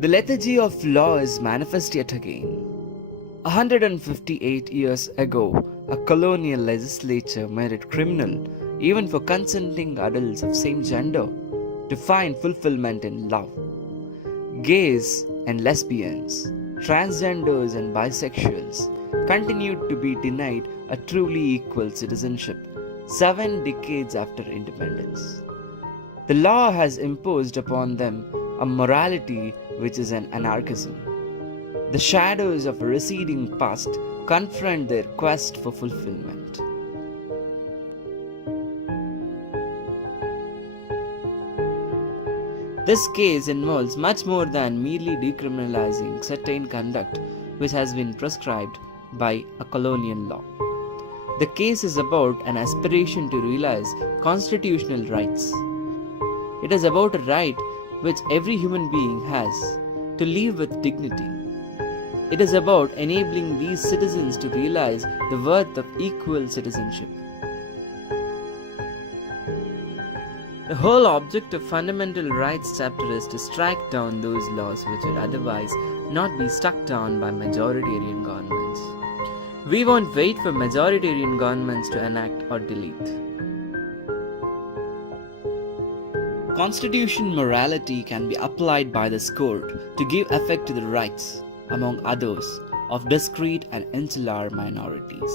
The lethargy of law is manifest yet again. 158 years ago, a colonial legislature made it criminal, even for consenting adults of same gender, to find fulfillment in love. Gays and lesbians, transgenders and bisexuals continued to be denied a truly equal citizenship 7 decades after independence. The law has imposed upon them a morality which is an anarchism. The shadows of a receding past confront their quest for fulfillment. This case involves much more than merely decriminalizing certain conduct which has been prescribed by a colonial law. The case is about an aspiration to realize constitutional rights. It is about a right which every human being has to live with dignity. It is about enabling these citizens to realize the worth of equal citizenship. The whole object of Fundamental Rights chapter is to strike down those laws which would otherwise not be struck down by majoritarian governments. We won't wait for majoritarian governments to enact or delete. Constitutional morality can be applied by this court to give effect to the rights, among others, of discrete and insular minorities.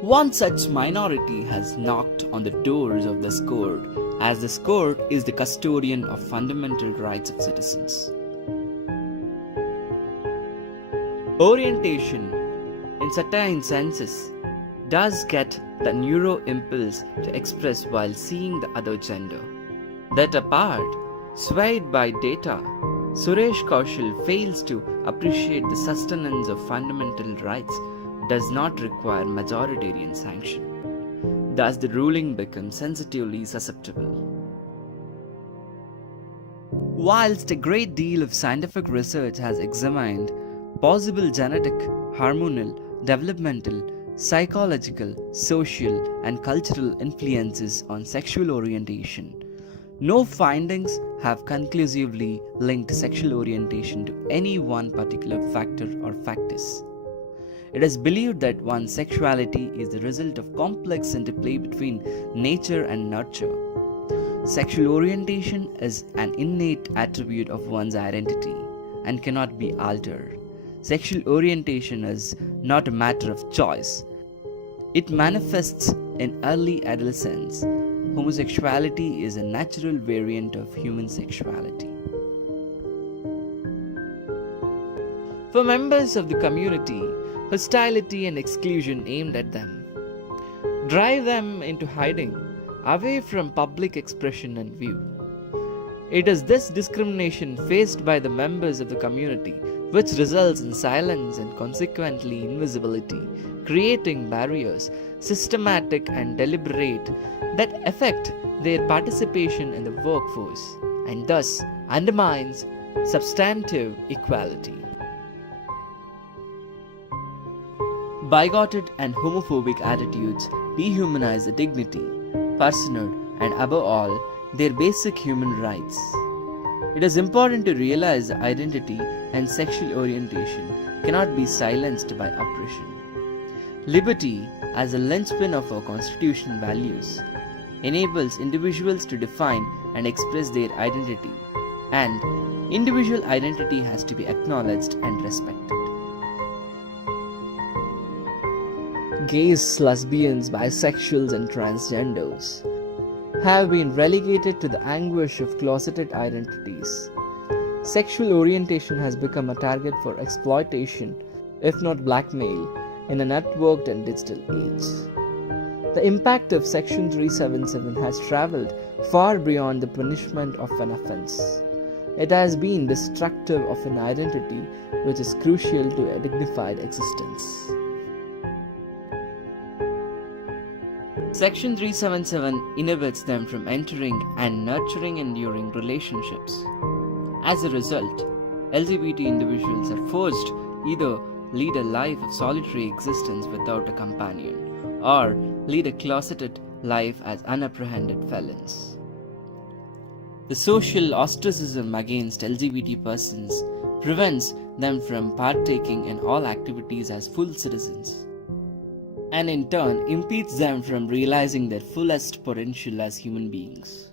One such minority has knocked on the doors of this court, as this court is the custodian of fundamental rights of citizens. Orientation, in certain senses, does get the neuro impulse to express while seeing the other gender. That apart, swayed by data, Suresh Kaushal fails to appreciate the sustenance of fundamental rights does not require majoritarian sanction. Thus the ruling becomes sensitively susceptible. Whilst a great deal of scientific research has examined possible genetic, hormonal, developmental, psychological, social, and cultural influences on sexual orientation, no findings have conclusively linked sexual orientation to any one particular factor or factors. It is believed that one's sexuality is the result of complex interplay between nature and nurture. Sexual orientation is an innate attribute of one's identity and cannot be altered. Sexual orientation is not a matter of choice. It manifests in early adolescence. Homosexuality is a natural variant of human sexuality. For members of the community, hostility and exclusion aimed at them drive them into hiding, away from public expression and view. It is this discrimination faced by the members of the community which results in silence and consequently invisibility, creating barriers, systematic and deliberate, that affect their participation in the workforce and thus undermines substantive equality. Bigoted and homophobic attitudes dehumanize the dignity, personhood, and above all, their basic human rights. It is important to realize that identity and sexual orientation cannot be silenced by oppression. Liberty, as a linchpin of our constitutional values, enables individuals to define and express their identity, and individual identity has to be acknowledged and respected. Gays, lesbians, bisexuals, and transgenders have been relegated to the anguish of closeted identities. Sexual orientation has become a target for exploitation, if not blackmail, in a networked and digital age. The impact of Section 377 has travelled far beyond the punishment of an offence. It has been destructive of an identity which is crucial to a dignified existence. Section 377 inhibits them from entering and nurturing enduring relationships. As a result, LGBT individuals are forced either lead a life of solitary existence without a companion, or lead a closeted life as unapprehended felons. The social ostracism against LGBT persons prevents them from partaking in all activities as full citizens, and in turn impedes them from realizing their fullest potential as human beings.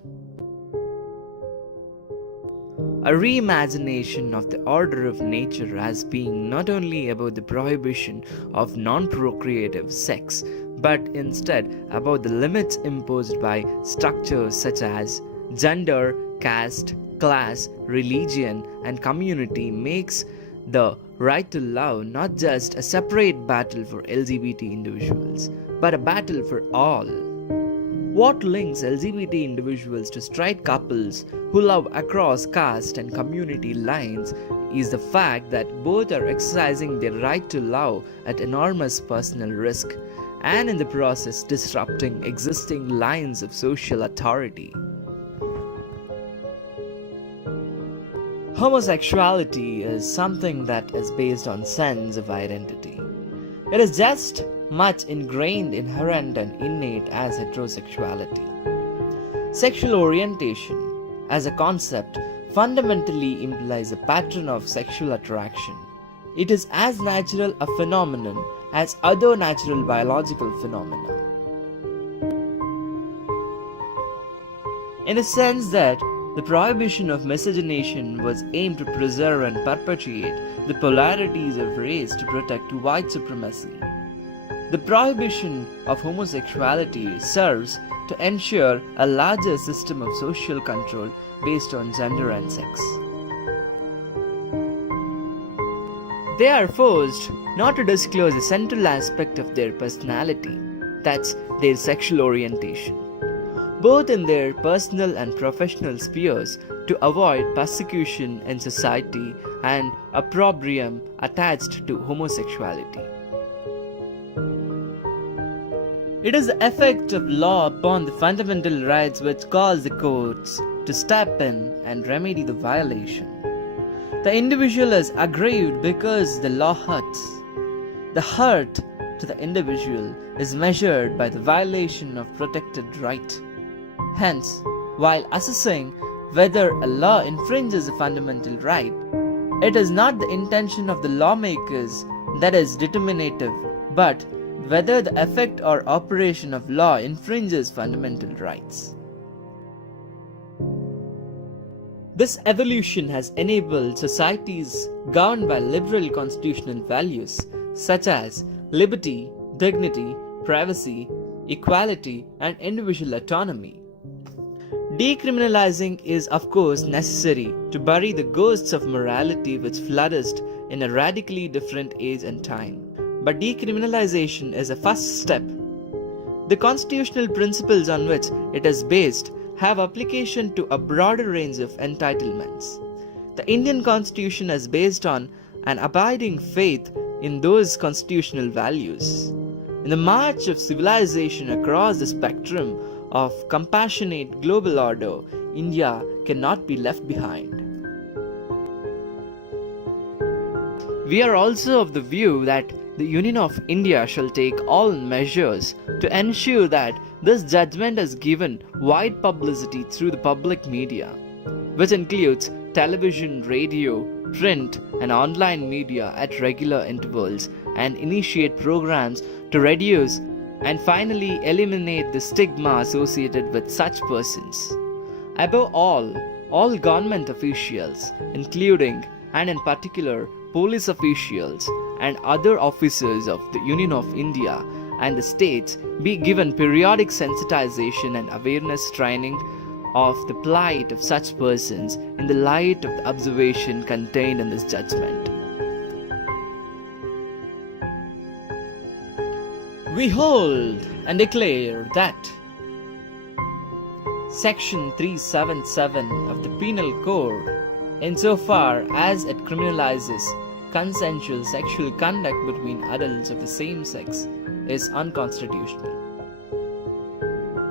A reimagination of the order of nature as being not only about the prohibition of non-procreative sex, but instead about the limits imposed by structures such as gender, caste, class, religion, and community makes the right to love not just a separate battle for LGBT individuals, but a battle for all. What links LGBT individuals to straight couples who love across caste and community lines is the fact that both are exercising their right to love at enormous personal risk, and in the process disrupting existing lines of social authority. Homosexuality is something that is based on sense of identity. It is just much ingrained, inherent, and innate as heterosexuality. Sexual orientation, as a concept, fundamentally implies a pattern of sexual attraction. It is as natural a phenomenon as other natural biological phenomena. In the sense that the prohibition of miscegenation was aimed to preserve and perpetuate the polarities of race to protect white supremacy. The prohibition of homosexuality serves to ensure a larger system of social control based on gender and sex. They are forced not to disclose a central aspect of their personality, that's their sexual orientation, both in their personal and professional spheres, to avoid persecution in society and opprobrium attached to homosexuality. It is the effect of law upon the fundamental rights which calls the courts to step in and remedy the violation. The individual is aggrieved because the law hurts. The hurt to the individual is measured by the violation of protected right. Hence, while assessing whether a law infringes a fundamental right, it is not the intention of the lawmakers that is determinative, but whether the effect or operation of law infringes fundamental rights. This evolution has enabled societies governed by liberal constitutional values such as liberty, dignity, privacy, equality, and individual autonomy. Decriminalizing is of course necessary to bury the ghosts of morality which flourished in a radically different age and time. But decriminalization is a first step. The constitutional principles on which it is based have application to a broader range of entitlements. The Indian Constitution is based on an abiding faith in those constitutional values. In the march of civilization across the spectrum of compassionate global order, India cannot be left behind. We are also of the view that the Union of India shall take all measures to ensure that this judgment is given wide publicity through the public media, which includes television, radio, print, and online media at regular intervals, and initiate programs to reduce and finally eliminate the stigma associated with such persons. Above all government officials, including and in particular police officials and other officers of the Union of India and the states, be given periodic sensitization and awareness training of the plight of such persons in the light of the observation contained in this judgment. We hold and declare that Section 377 of the Penal Code, insofar as it criminalizes consensual sexual conduct between adults of the same sex, is unconstitutional.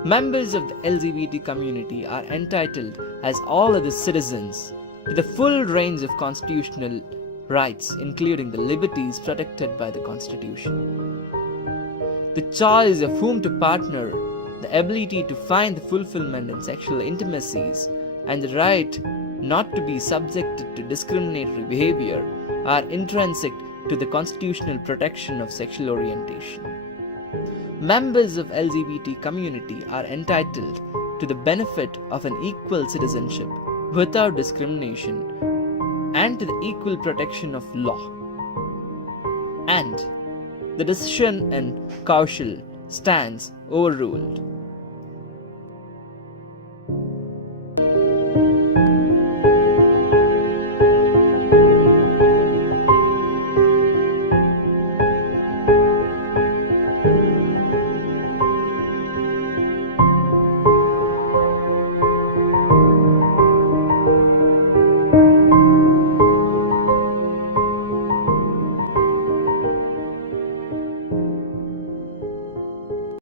Members of the LGBT community are entitled, as all other citizens, to the full range of constitutional rights, including the liberties protected by the Constitution. The choice of whom to partner, the ability to find the fulfillment in sexual intimacies, and the right not to be subjected to discriminatory behavior are intrinsic to the constitutional protection of sexual orientation. Members of LGBT community are entitled to the benefit of an equal citizenship without discrimination and to the equal protection of law. And the decision in Kaushal stands overruled.